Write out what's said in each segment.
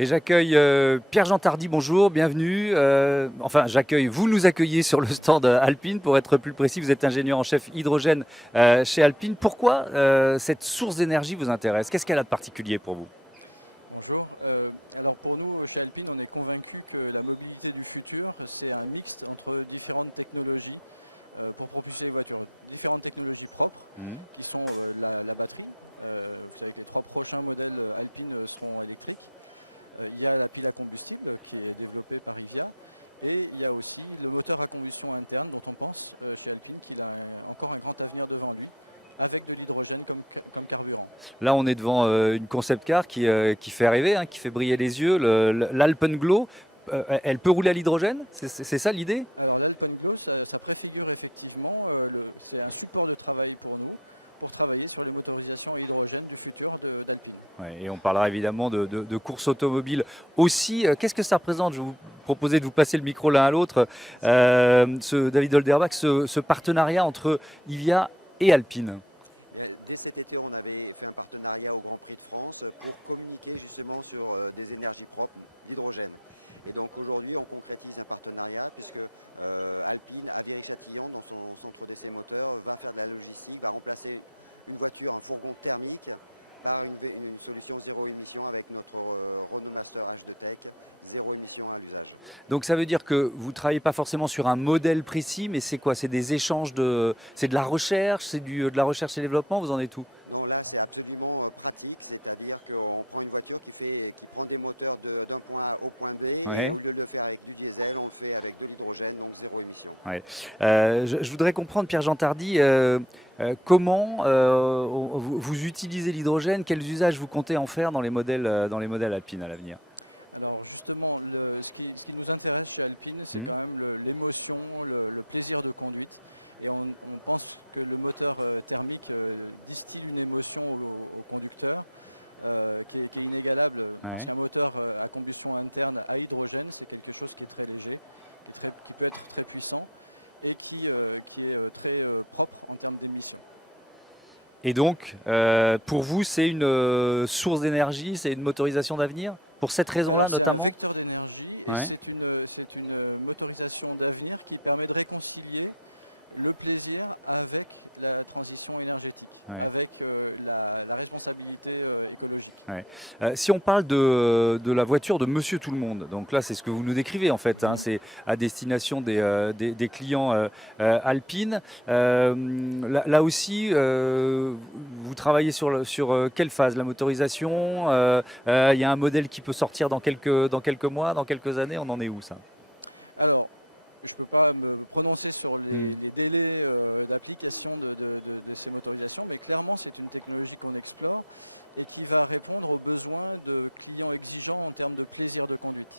Et j'accueille Pierre-Jean Tardy, bonjour, bienvenue. Vous nous accueillez sur le stand Alpine, pour être plus précis, vous êtes ingénieur en chef hydrogène chez Alpine. Pourquoi cette source d'énergie vous intéresse? Qu'est-ce qu'elle a de particulier pour vous? Alors pour nous, chez Alpine, on est convaincu que la mobilité du futur, c'est un mix entre différentes technologies pour propulser les voitures. Différentes technologies propres, Mhm. qui sont la batterie. Les trois prochains modèles Alpine seront électriques. Il y a la pile à combustible qui est développée par IVIA. Et il y a aussi le moteur à combustion interne dont on pense chez Alpine qu'il a encore un grand avenir devant lui, avec de l'hydrogène comme carburant. Là, on est devant une concept car qui fait rêver, hein, qui fait briller les yeux, l'Alpenglow. Elle peut rouler à l'hydrogène? C'est ça l'idée? Alors l'Alpenglow, ça préfigure effectivement, c'est un support de travail pour nous, pour travailler sur les motorisations à hydrogène du futur d'Alpine. Ouais, et on parlera évidemment de course automobile aussi. Qu'est-ce que ça représente? Je vais vous proposer de vous passer le micro l'un à l'autre. David Olderbach, ce partenariat entre IVIA et Alpine. Dès cet été, on avait un partenariat au Grand Prix de France pour communiquer justement sur des énergies propres, d'hydrogène. Et donc aujourd'hui, on concrétise un partenariat puisque Alpine a dirigé chaque client dans son potentiel moteur, va faire de la logistique, va remplacer une voiture, un fourgon thermique par une solution zéro émission avec notre Roadmaster H-Tech, zéro émission à l'usage. Donc ça veut dire que vous ne travaillez pas forcément sur un modèle précis, mais c'est quoi? C'est des échanges c'est de la recherche, de la recherche et développement, vous en êtes où? Donc là, c'est absolument pratique, c'est-à-dire qu'on prend une voiture qui prend des moteurs d'un point A au point B, Ouais. au lieu de le faire avec du diesel, on le fait avec de l'hydrogène, donc zéro émission. Ouais. Je voudrais comprendre, Pierre-Jean Tardy, comment vous utilisez l'hydrogène, quels usages vous comptez en faire dans les modèles Alpine à l'avenir? Alors justement, ce qui nous intéresse chez Alpine, c'est Hmm. quand même l'émotion, le plaisir de conduite. Et on pense que le moteur thermique distille une émotion au conducteur qui est inégalable. Ouais. Un moteur à combustion interne à hydrogène, c'est quelque chose qui est très léger, qui peut être très puissant et qui est très propre en termes d'émissions. Et donc, pour vous, c'est une source d'énergie, c'est une motorisation d'avenir? Pour cette raison-là, Alors, c'est un notamment? vecteur d'énergie et Ouais. c'est une motorisation d'avenir qui permet de réconcilier le plaisir avec la transition énergétique, Ouais. avec la responsabilité écologique. Ouais. Si on parle de la voiture de Monsieur Tout-le-Monde, donc là c'est ce que vous nous décrivez en fait, hein, c'est à destination des clients Alpine. Là aussi, vous travaillez sur quelle phase? La motorisation? Il y a un modèle qui peut sortir dans quelques mois, dans quelques années, on en est où ça? Alors, je ne peux pas me prononcer sur Hmm. les délais d'application de ces motorisations, mais clairement c'est une technologie qu'on explore et qui va répondre aux besoins de clients exigeants en termes de plaisir de conduite,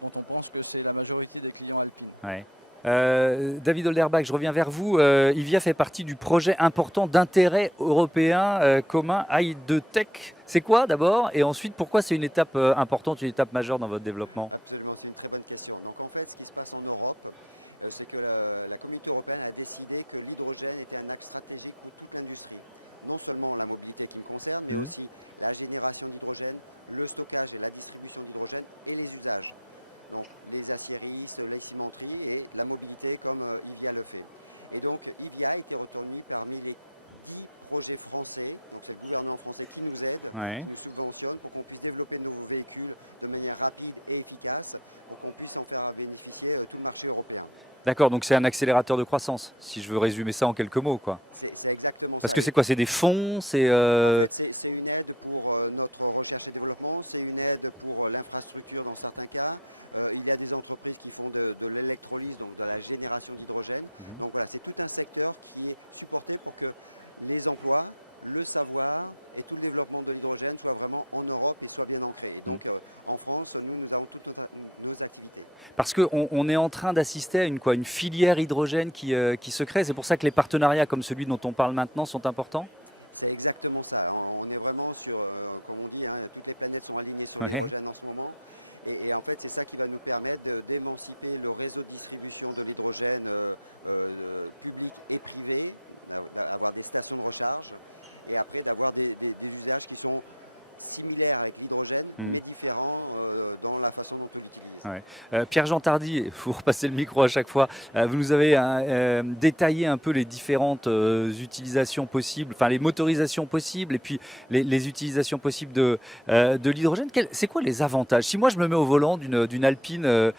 dont on pense que c'est la majorité des clients Alpine. Ouais. David Olderbach, je reviens vers vous. IVIA fait partie du projet important d'intérêt européen commun i2Tech. C'est quoi d'abord? Et ensuite, pourquoi c'est une étape importante, une étape majeure dans votre développement? Absolument, c'est une très bonne question. Donc en fait, ce qui se passe en Europe, c'est que la communauté européenne a décidé que l'hydrogène était un axe stratégique pour toute l'industrie. Non seulement la mobilité qui le concerne, mais Hmm. aussi la génération d'hydrogène, le stockage et la distribution d'hydrogène et les usages. Donc les aciéries, les cimenteries et la mobilité comme IVIA le fait. Et donc IVIA a été retenu parmi les 10 projets français, donc c'est le gouvernement français qui nous aide, Ouais. qui nous subventionne pour qu'on puisse développer nos véhicules de manière rapide et efficace pour qu'on puisse en faire bénéficier tout le marché européen. D'accord, donc c'est un accélérateur de croissance, si je veux résumer ça en quelques mots, quoi. C'est exactement Parce ça. que c'est quoi? C'est des fonds? C'est C'est une aide pour notre recherche et développement, c'est une aide pour l'infrastructure dans certains cas. Il y a des entreprises qui font de l'électrolyse, donc de la génération d'hydrogène. Donc voilà, c'est tout un secteur qui est supporté pour que les emplois, le savoir et tout le développement de l'hydrogène soit vraiment en Europe et soit bien ancré. Et donc en France, nous avons toutes nos activités. parce qu'on est en train d'assister à une filière hydrogène qui se crée. C'est pour ça que les partenariats comme celui dont on parle maintenant sont importants. C'est exactement ça. On est vraiment sur, comme on dit, toutes les planètes sont alignées sur Ouais. l'hydrogène en ce moment. Et en fait, c'est ça qui va nous permettre d'émanciper le réseau de distribution de l'hydrogène public et privé, avoir des stations de recharge, et après d'avoir des usages qui sont similaire avec l'hydrogène, Mm. mais différent dans la façon dont on l'utilise. Ouais. Pierre-Jean Tardy, vous repassez le micro à chaque fois. Vous nous avez détaillé un peu les différentes utilisations possibles, enfin les motorisations possibles et puis les utilisations possibles de l'hydrogène. C'est quoi les avantages? Si moi je me mets au volant d'une Alpine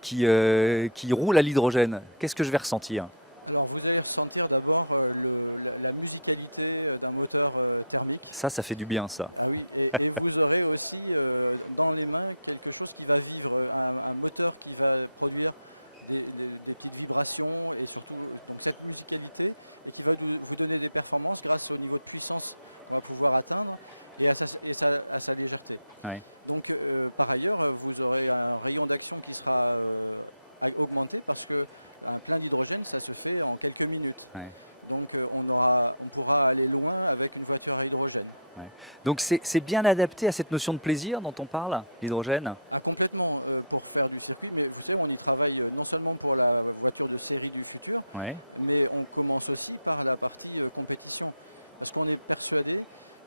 qui roule à l'hydrogène, qu'est-ce que je vais ressentir? Alors, vous allez ressentir d'abord la musicalité d'un moteur thermique. Ça fait du bien, ça. Ah oui, et vous aurez aussi dans les mains quelque chose qui va vivre, un moteur qui va produire des petites vibrations et cette musicalité qui va vous donner des performances grâce au niveau de puissance qu'on va pouvoir atteindre et à sa légèreté. Ouais. Donc par ailleurs, vous aurez un rayon d'action qui sera augmenté parce que plein d'hydrogène, ça se fait en quelques minutes. Ouais. Donc on pourra aller loin avec une voiture à hydrogène. Ouais. Donc c'est bien adapté à cette notion de plaisir dont on parle, l'hydrogène? Ah, complètement, pour faire du circuit, mais tu sais, on y travaille non seulement pour la voiture de série du futur, Ouais. mais on commence aussi par la partie compétition. Parce qu'on est persuadé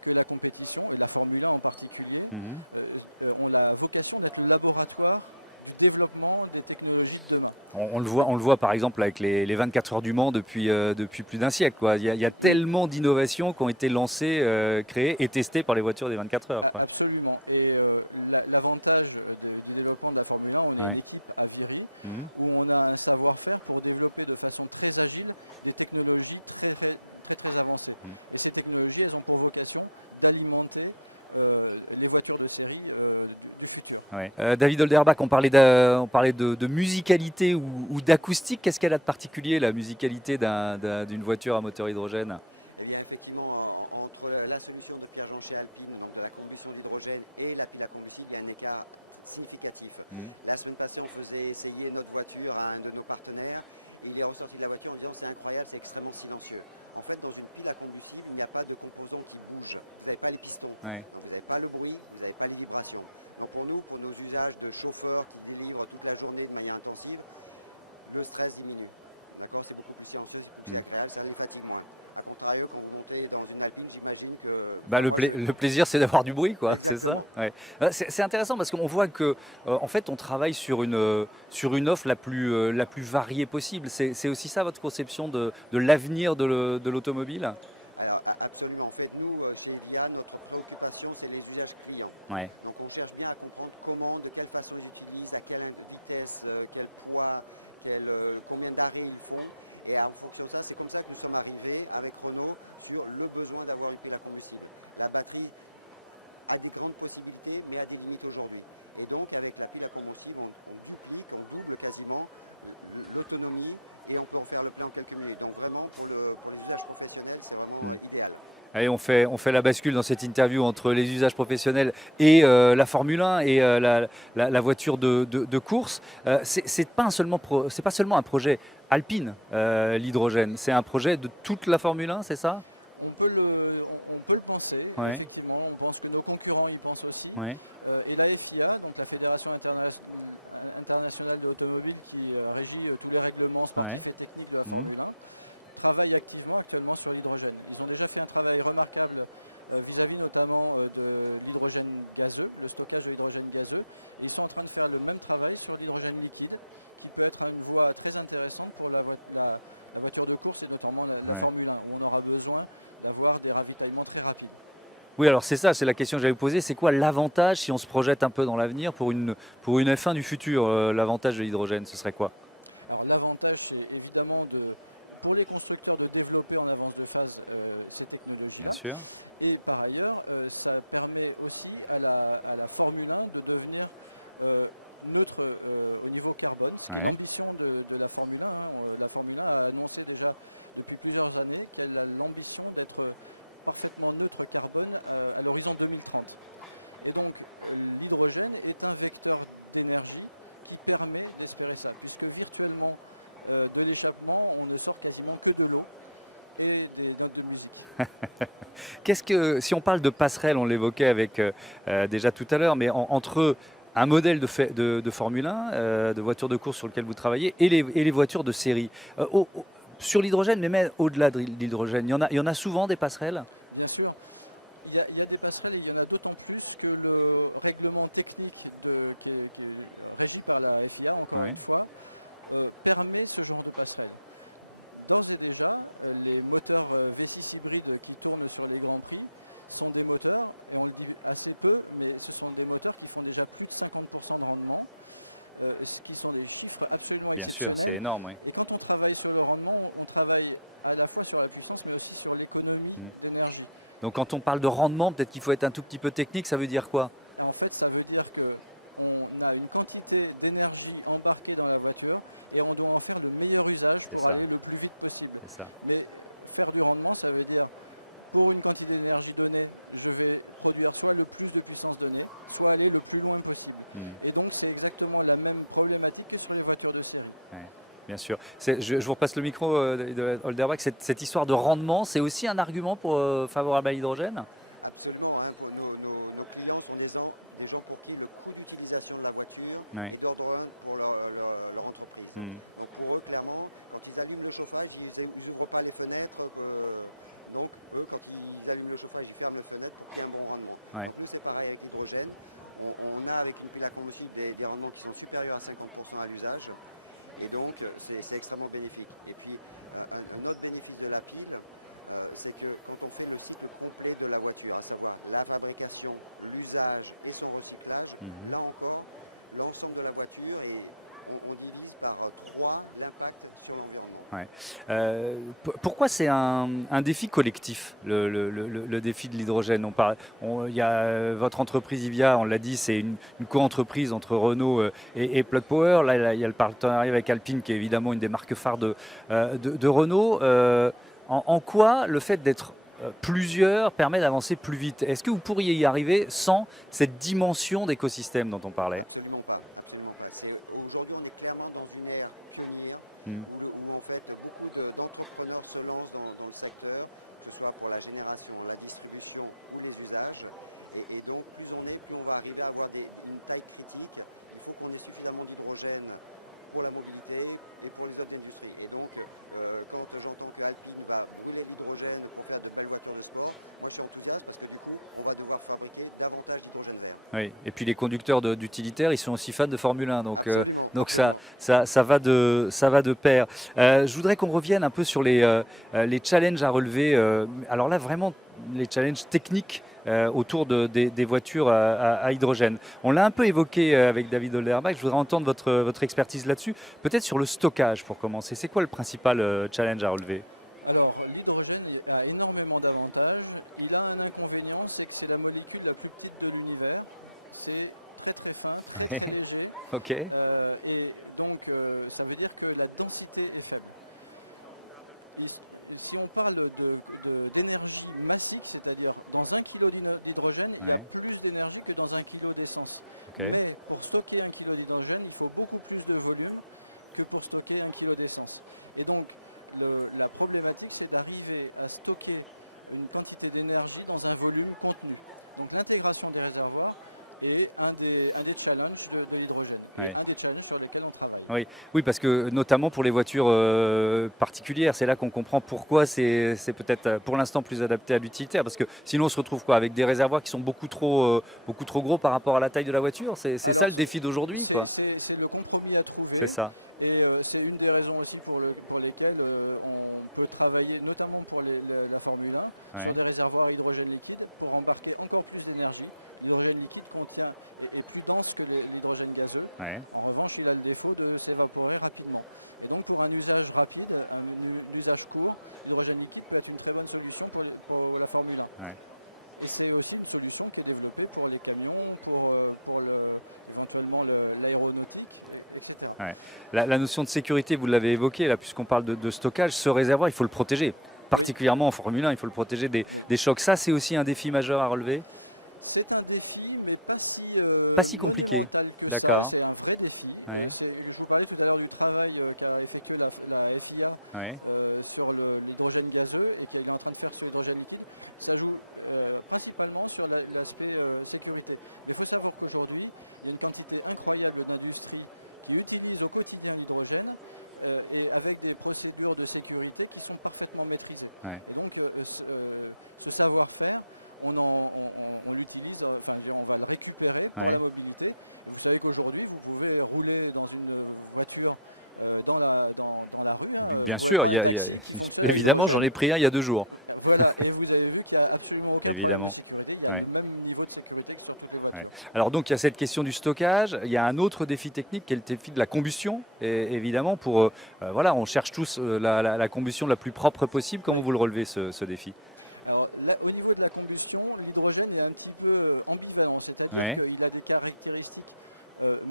que la compétition, et la Formule 1 en particulier, Mhm. ont la vocation d'être un laboratoire du développement des technologies de demain. On le voit par exemple avec les 24 heures du Mans depuis plus d'un siècle, quoi. Il y a tellement d'innovations qui ont été lancées, créées et testées par les voitures des 24 heures, quoi. Absolument. Et l'avantage du développement de la Formule 1, on a Ouais. une équipe à Curie Mhm. où on a un savoir-faire pour développer de façon très agile des technologies très avancées. Mhm. Et ces technologies, elles ont pour vocation d'alimenter les voitures de série du futur. Ouais. David Olderbach, on parlait de musicalité ou d'acoustique. Qu'est-ce qu'elle a de particulier, la musicalité d'une voiture à moteur hydrogène? Eh bien, effectivement, entre la solution de Pierre-Jean chez Alpine, donc de la combustion d'hydrogène, et la pile à combustible, il y a un écart significatif. Mhm. La semaine passée, on faisait essayer notre voiture à un de nos partenaires. Et il est ressorti de la voiture en disant c'est incroyable, c'est extrêmement silencieux. En fait, dans une pile à combustible, il n'y a pas de composants qui bougent. Vous n'avez pas les pistons, Ouais. vous n'avez pas le bruit, vous n'avez pas les vibrations. Donc pour nous, pour nos usages de chauffeurs qui délivrent toute la journée de manière intensive, le stress diminue. D'accord, c'est beaucoup plus silencieux, c'est incroyable, ça ne fatigue moins. A contrario, quand vous montez dans une Alpine, j'imagine que... Bah, le plaisir, c'est d'avoir du bruit, quoi, c'est ça. Ouais. C'est intéressant parce qu'on voit que, en fait, on travaille sur une offre la plus variée possible. C'est aussi ça votre conception de l'avenir de l'automobile? Alors, absolument. En fait, nous, c'est évidemment notre préoccupation, c'est les usages clients. Ouais. Donc on cherche bien à comprendre comment, de quelle façon ils utilisent, à quelle vitesse, quel poids, combien d'arrêts ils font. Et en fonction de ça, c'est comme ça que nous sommes arrivés avec Renault sur le besoin d'avoir une pile à combustible. La batterie a des grandes possibilités, mais a des limites aujourd'hui. Et donc avec la pile à combustible, on double quasiment l'autonomie et on peut en faire le plein en quelques minutes. Donc vraiment pour l'usage professionnel, c'est vraiment idéal. Allez, on fait la bascule dans cette interview entre les usages professionnels et la Formule 1 et la voiture de course. C'est pas seulement un projet Alpine, l'hydrogène. C'est un projet de toute la Formule 1, c'est ça? On peut le penser, Ouais. effectivement. On pense que nos concurrents y pensent aussi. Ouais. Et la FIA, donc la Fédération internationale de l'automobile qui régit tous les règlements sportifs et techniques de la Formule 1, travaille activement actuellement sur l'hydrogène. Ils ont déjà fait un travail remarquable vis-à-vis notamment de l'hydrogène gazeux, le stockage de l'hydrogène gazeux. Ils sont en train de faire le même travail sur l'hydrogène liquide, qui peut être une voie très intéressante pour la voiture de course et notamment la Formule 1. Et on aura besoin d'avoir des ravitaillements très rapides. Oui, alors c'est ça, c'est la question que j'allais vous poser. C'est quoi l'avantage si on se projette un peu dans l'avenir pour une F1 du futur? L'avantage de l'hydrogène, ce serait quoi? Alors, l'avantage, c'est évidemment pour les constructeurs de développer en avance de phase ces technologies. Bien sûr. Et par ailleurs, ça permet aussi à la Formule 1 de devenir neutre au niveau carbone. C'est l'ambition de la Formule 1. La Formule 1 a annoncé déjà depuis plusieurs années qu'elle a l'ambition d'être parfaitement neutre carbone à l'horizon 2030. Et donc, l'hydrogène est un vecteur d'énergie qui permet d'espérer ça, puisque virtuellement de l'échappement, on ne sort quasiment que de l'eau et des notes de musique. Si on parle de passerelle, on l'évoquait avec déjà tout à l'heure, mais entre un modèle de Formule 1, de voiture de course sur lequel vous travaillez, et les voitures de série, sur l'hydrogène, mais même au-delà de l'hydrogène, il y en a souvent des passerelles? Bien sûr, il y a des passerelles et il y en a d'autant plus règlement technique qui est régi par la FIA, encore Ouais. une fois, permet ce genre de passerelle. D'ores et déjà, les moteurs V6 hybrides qui tournent sur les Grands Prix sont des moteurs, on dit assez peu, mais ce sont des moteurs qui font déjà plus de 50% de rendement, ce qui sont des chiffres absolument Bien sûr, c'est exceptionnels. énorme, oui. Et quand on travaille sur le rendement, on travaille à la fois sur la puissance, mais aussi sur l'économie d'énergie. Donc quand on parle de rendement, peut-être qu'il faut être un tout petit peu technique, ça veut dire quoi? En fait, ça veut dire qu'on a une quantité d'énergie embarquée dans la voiture et on doit en faire le meilleur usage C'est pour ça. aller le plus vite possible. C'est ça. Mais faire du rendement, ça veut dire pour une quantité d'énergie donnée, je vais produire soit le plus de puissance donnée, soit aller le plus loin possible. Et donc c'est exactement la même problématique que sur les voitures de série. Ouais, bien sûr. Je vous repasse le micro de Holderbach. Cette histoire de rendement, c'est aussi un argument favorable à l'hydrogène? Absolument, hein, pour nos clients, les gens pour qui le coût d'utilisation de la voiture Ouais. est dangereux pour leur entreprise. Donc pour eux, clairement, quand ils allument le chauffage, ils n'ouvrent pas les fenêtres. Donc eux, quand ils allument le chauffage, ils ferment les fenêtres, c'est un bon rendement. Ouais. Nous, c'est pareil avec l'hydrogène. On a avec le piles à combustible des rendements qui sont supérieurs à 50% à l'usage. Et donc, c'est extrêmement bénéfique. Et puis, un autre bénéfice de la pile, c'est que quand on fait le cycle complet de la voiture, à savoir la fabrication, l'usage et son recyclage, là encore, l'ensemble de la voiture, et on divise par 3 l'impact sur l'environnement. Ouais. Pourquoi c'est un défi collectif, le défi de l'hydrogène? Il y a votre entreprise Hyvia, on l'a dit, c'est une co-entreprise entre Renault et Plug Power. Là, il y a le partenariat avec Alpine, qui est évidemment une des marques phares de Renault. En quoi le fait d'être plusieurs permet d'avancer plus vite? Est-ce que vous pourriez y arriver sans cette dimension d'écosystème dont on parlait? Absolument pas. Absolument pas. Aujourd'hui, on est clairement dans une ère pionnière. Mm. Où en fait, beaucoup d'entrepreneurs se lancent dans le secteur, que ce soit pour la génération, la distribution ou les usages. Et donc, plus on est, plus on va arriver à avoir une taille critique. Il faut qu'on ait suffisamment d'hydrogène pour la mobilité et pour les autres industries. Et donc, quand j'entends que Alpine va brûler l'hydrogène pour faire de belles voitures de sport, moi je suis enthousiaste parce que du coup, on va devoir fabriquer davantage d'hydrogène vert. Oui, et puis les conducteurs d'utilitaires, ils sont aussi fans de Formule 1, donc ça va de pair. Je voudrais qu'on revienne un peu sur les challenges à relever. Alors là, vraiment, les challenges techniques autour des voitures à hydrogène. On l'a un peu évoqué avec David Holderbach. Je voudrais entendre votre expertise là-dessus. Peut-être sur le stockage pour commencer. C'est quoi le principal challenge à relever? Alors, l'hydrogène, il a énormément d'avantages. Il a un inconvénient, c'est que c'est la molécule la plus petite de l'univers. C'est très très fin, très Ouais. léger. Ok. Et donc, ça veut dire que la densité est faible. Et si on parle d'énergie massive, c'est-à-dire dans 1 kg d'hydrogène, il y Ouais. a plus d'énergie que dans 1 kg d'essence. Ok. Mais pour stocker 1 kg d'hydrogène, il faut beaucoup plus de volume que pour stocker 1 kg d'essence. Et donc, la problématique, c'est d'arriver à stocker une quantité d'énergie dans un volume contenu. Donc, l'intégration des réservoirs est un des challenges de l'hydrogène. Ouais. Un des challenges sur lesquels on travaille. Oui, parce que notamment pour les voitures particulières, c'est là qu'on comprend pourquoi c'est peut-être pour l'instant plus adapté à l'utilitaire. Parce que sinon, on se retrouve quoi, avec des réservoirs qui sont beaucoup trop gros par rapport à la taille de la voiture. C'est ça le défi d'aujourd'hui, quoi. C'est le compromis à trouver. C'est ça. Et c'est une des raisons aussi pour lesquelles on peut travailler, notamment pour la Formule 1, Ouais. sur des réservoirs hydrogène liquide pour embarquer encore plus d'énergie. L'hydrogène liquide est plus dense que l'hydrogène gazeux. Ouais. En revanche, il a le défaut de s'évaporer rapidement. Et donc, pour un usage rapide, un usage court, l'hydrogène liquide peut être une très bonne solution pour la Formule 1. Ouais. Et c'est aussi une solution qui est développée pour les camions, éventuellement l'aéronautique, etc. Ouais. La notion de sécurité, vous l'avez évoqué, là, puisqu'on parle de stockage, ce réservoir, il faut le protéger. Particulièrement en Formule 1, il faut le protéger des chocs. Ça, c'est aussi un défi majeur à relever. C'est un défi, mais Pas si compliqué. monumental que ça. D'accord. C'est un vrai défi. Ouais. Je parlais tout à l'heure du travail qu'a effectué la FIA Ouais. sur l'hydrogène gazeux et qu'elle est en train de faire sur l'hydrogène liquide. Ça joue principalement sur l'aspect sécurité. Mais il faut savoir qu'aujourd'hui, il y a une quantité incroyable d'industries qui utilisent au quotidien l'hydrogène et avec des procédures de sécurité qui sont parfaitement maîtrisées. Ouais. Donc, ce savoir-faire, on l'utilise, on va le récupérer pour Ouais. la mobilité. Vous savez qu'aujourd'hui, vous pouvez rouler dans une voiture dans la rue. Bien sûr, évidemment, j'en ai pris un il y a 2 jours. Voilà, et vous avez vu qu'il n'y a absolument aucun Évidemment. problème de sécurité, il y a Ouais. le même niveau de sécurité sur toutes les Ouais. voitures. Alors donc il y a cette question du stockage, il y a un autre défi technique qui est le défi de la combustion. Et évidemment, voilà, on cherche tous la combustion la plus propre possible. Comment vous le relevez ce défi? Alors, là, au niveau de la combustion, l'hydrogène est un petit peu ambivalent, c'est-à-dire Ouais. qu'il a des caractéristiques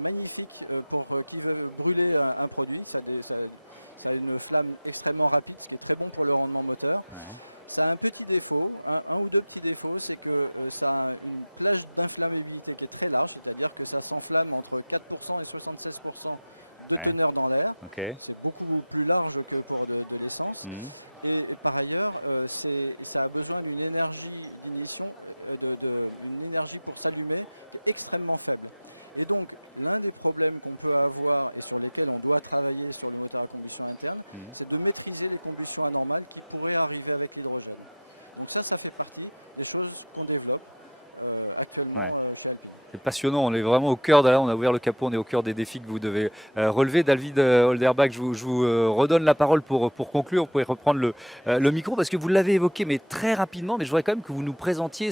magnifiques pour qui veut brûler un produit. Ça a une flamme extrêmement rapide, ce qui est très bon pour le rendement moteur. Ouais. Ça a un petit défaut, un ou deux petits défauts, c'est que ça a une plage d'inflammabilité qui est très large, c'est-à-dire que ça s'enflamme entre 4% et 76% de Ouais. teneur dans l'air. Ok. C'est beaucoup plus large que pour de l'essence. Mhm. Et par ailleurs, ça a besoin d'une énergie d'ignition, d'une énergie pour s'allumer qui est extrêmement faible. Et donc, l'un des problèmes qu'on peut avoir, sur lesquels on doit travailler sur le moteur à combustion interne, Mhm. c'est de maîtriser les combustions anormales qui pourraient arriver avec l'hydrogène. Donc ça fait partie des choses qu'on développe actuellement. Ouais. Sur le C'est passionnant, on est vraiment au cœur, là on a ouvert le capot, on est au cœur des défis que vous devez relever. David Holderbach, je vous redonne la parole pour conclure. Vous pouvez reprendre le micro parce que vous l'avez évoqué, mais très rapidement. Mais je voudrais quand même que vous nous présentiez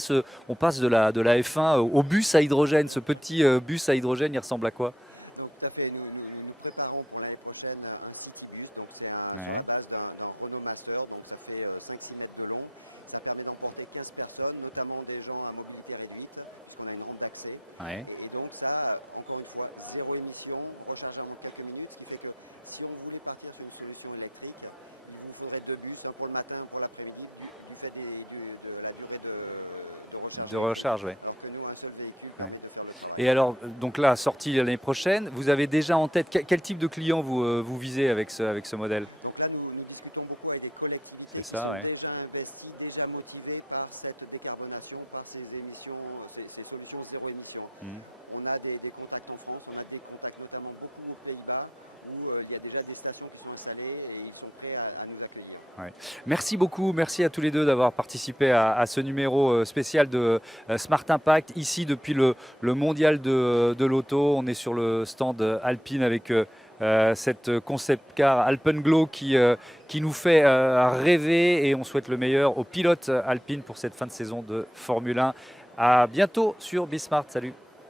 on passe de la F1 au bus à hydrogène. Ce petit bus à hydrogène, il ressemble à quoi? Donc tout à fait, nous préparons pour l'année prochaine un city bus, donc c'est Ouais. à la base d'un Renault Master, donc ça fait 5-6 mètres de long. Ça permet d'emporter 15 personnes, notamment des gens à mobilité réduite, parce qu'on a une rampe d'accès. Ouais. Et donc ça, encore une fois, zéro émission, rechargement de quelques minutes, ce qui fait que si on voulait partir sur une solution électrique, vous ferez 2 bus, un pour le matin, un pour l'après-midi, vous faites de la durée de recharge. De recharge, oui. Alors que nous, un seul véhicule Ouais. permet de faire le travail. Et alors, donc là, sortie l'année prochaine, vous avez déjà en tête quel type de client vous visez avec ce modèle? Donc là, nous discutons beaucoup avec des collectivités C'est qui ça, sont ouais. déjà investies, déjà motivées par cette décarbonation, par ces émissions, ces solutions zéro émission. Mhm. On a des contacts en France, on a des contacts notamment beaucoup aux Pays-Bas, où il y a déjà des stations qui sont installées et ils sont prêts à nous accueillir. Merci beaucoup, merci à tous les deux d'avoir participé à ce numéro spécial de Smart Impact, ici depuis le mondial de l'auto. On est sur le stand Alpine avec cette concept car Alpenglow qui nous fait rêver, et on souhaite le meilleur aux pilotes Alpine pour cette fin de saison de Formule 1. À bientôt sur Bismart, salut.